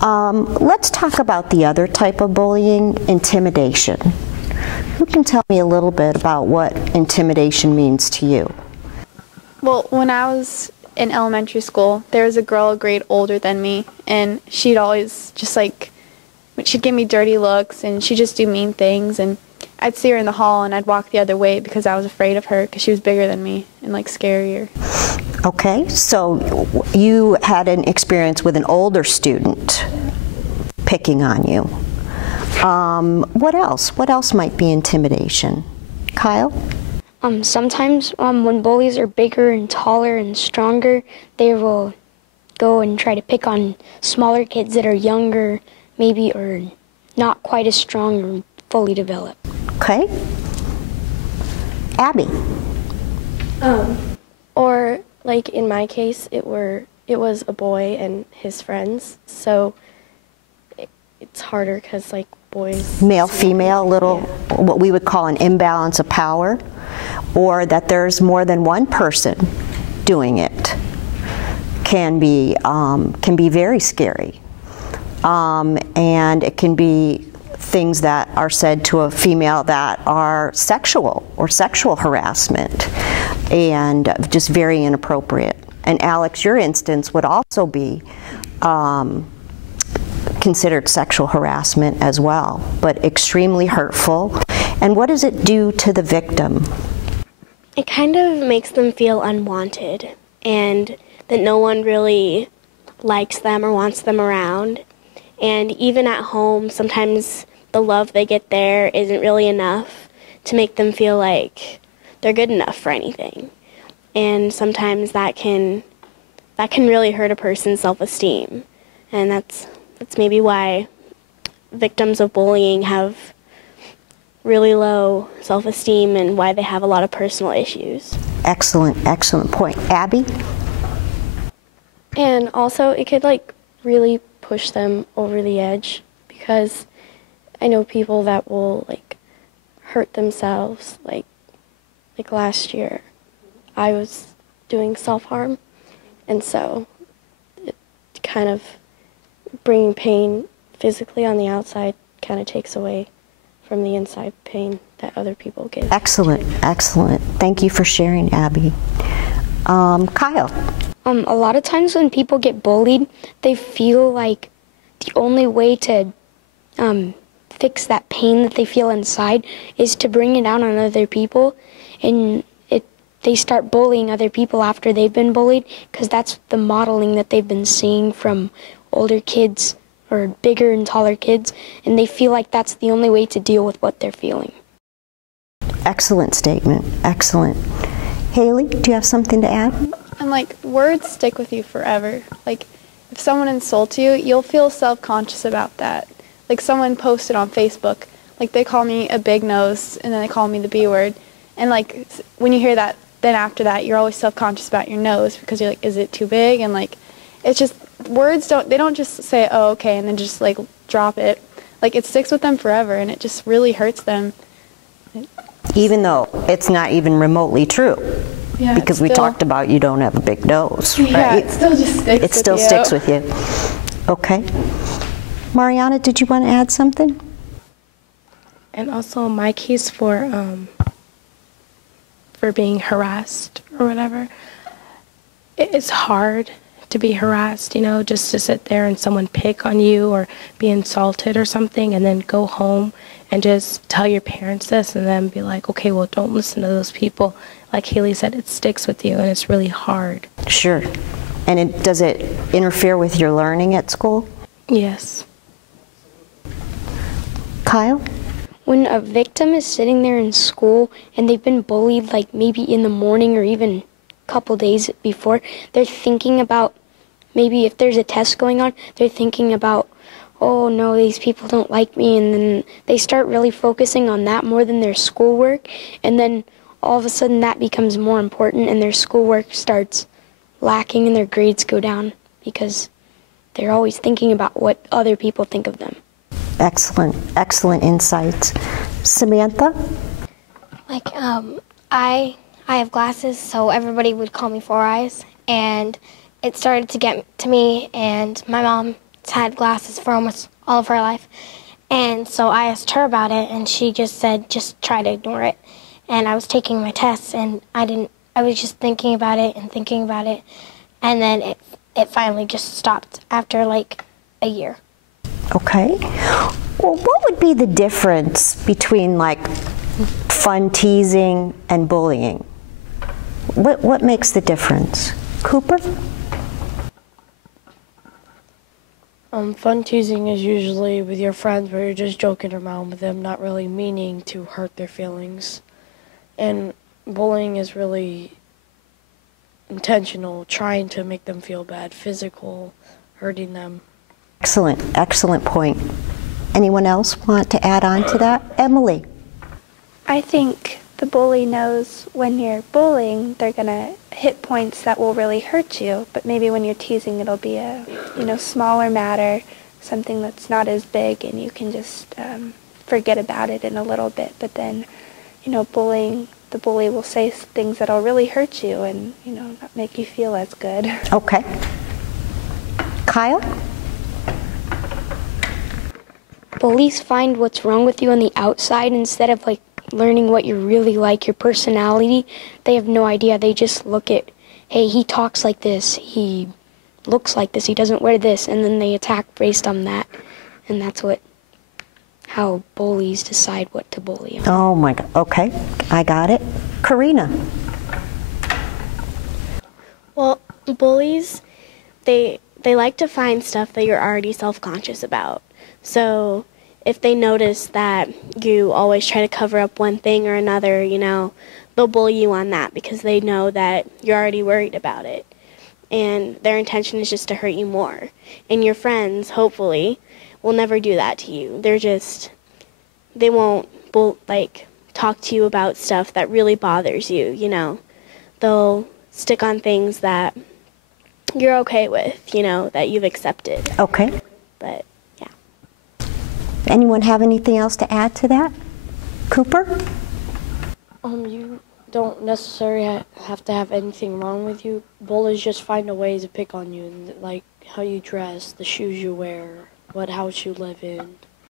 Let's talk about the other type of bullying, intimidation. Who can tell me a little bit about what intimidation means to you? Well, when I was in elementary school, there was a girl a grade older than me, and she'd always just she'd give me dirty looks, and she'd just do mean things, and I'd see her in the hall, and I'd walk the other way because I was afraid of her because she was bigger than me and scarier. Okay, so you had an experience with an older student picking on you. What else? What else might be intimidation? Kyle? Sometimes when bullies are bigger and taller and stronger, they will go and try to pick on smaller kids that are younger, maybe, or not quite as strong or fully developed. Okay. Abby? Or like in my case, it was a boy and his friends, so it's harder because boys... Male, female, what we would call an imbalance of power, or that there's more than one person doing it can be very scary. And it can be things that are said to a female that are sexual or sexual harassment and just very inappropriate. And Alex, your instance would also be considered sexual harassment as well, but extremely hurtful. And what does it do to the victim? It kind of makes them feel unwanted and that no one really likes them or wants them around. And even at home, sometimes the love they get there isn't really enough to make them feel like they're good enough for anything. And sometimes that can really hurt a person's self-esteem. And that's maybe why victims of bullying have really low self-esteem and why they have a lot of personal issues. Excellent, excellent point. Abby? And also it could really push them over the edge, because I know people that will hurt themselves. Like last year I was doing self-harm, and so it kind of bringing pain physically on the outside kind of takes away from the inside pain that other people get. Excellent, excellent. Thank you for sharing, Abby. Kyle? A lot of times when people get bullied, they feel like the only way to fix that pain that they feel inside is to bring it out on other people, and they start bullying other people after they've been bullied, because that's the modeling that they've been seeing from older kids or bigger and taller kids, and they feel like that's the only way to deal with what they're feeling. Excellent statement. Excellent. Haley, do you have something to add? And words stick with you forever. If someone insults you, you'll feel self-conscious about that. Someone posted on Facebook, they call me a big nose, and then they call me the B word. And when you hear that, then after that, you're always self-conscious about your nose, because you're is it too big? And it's just, words don't just say, oh, okay, and then just drop it. It sticks with them forever, and it just really hurts them. Even though it's not even remotely true. Yeah, because we talked about you don't have a big nose, right? Yeah, it still just sticks with you. It still sticks with you. Okay. Mariana, did you want to add something? And also in my case for being harassed or whatever, it's hard to be harassed, just to sit there and someone pick on you or be insulted or something, and then go home and just tell your parents this and then be like, okay, well, don't listen to those people. Like Haley said, it sticks with you, and it's really hard. Sure. And does it interfere with your learning at school? Yes. Kyle? When a victim is sitting there in school and they've been bullied maybe in the morning or even a couple days before, they're thinking about, maybe if there's a test going on, they're thinking about, oh no, these people don't like me, and then they start really focusing on that more than their schoolwork, and then all of a sudden that becomes more important, and their schoolwork starts lacking and their grades go down because they're always thinking about what other people think of them. Excellent, excellent insights. Samantha? I have glasses, so everybody would call me Four Eyes, and it started to get to me, and my mom had glasses for almost all of her life. And so I asked her about it, and she just said, just try to ignore it. And I was taking my tests, and I was just thinking about it, and then it finally just stopped after like a year. Okay. Well, what would be the difference between like fun teasing and bullying? What makes the difference? Cooper? Fun teasing is usually with your friends where you're just joking around with them, not really meaning to hurt their feelings. And bullying is really intentional, trying to make them feel bad, physical, hurting them. Excellent, excellent point. Anyone else want to add on to that? Emily? I think the bully knows when you're bullying, they're going to hit points that will really hurt you, but maybe when you're teasing, it'll be a smaller matter, something that's not as big, and you can just forget about it in a little bit. But then, bullying, the bully will say things that'll really hurt you and, not make you feel as good. Okay. Kyle? Bullies find what's wrong with you on the outside instead of like learning what you're really like, your personality. They have no idea. They just look at, hey, he talks like this, he looks like this, he doesn't wear this, and then they attack based on that. And that's how bullies decide what to bully on. Oh my God. Okay, I got it. Karina? Well, bullies, they like to find stuff that you're already self-conscious about. So if they notice that you always try to cover up one thing or another, they'll bully you on that because they know that you're already worried about it. And their intention is just to hurt you more. And your friends, hopefully, will never do that to you. They won't talk to you about stuff that really bothers you, They'll stick on things that you're okay with, that you've accepted. Okay. But anyone have anything else to add to that? Cooper? You don't necessarily have to have anything wrong with you. Bullies just find a way to pick on you, like how you dress, the shoes you wear, what house you live in.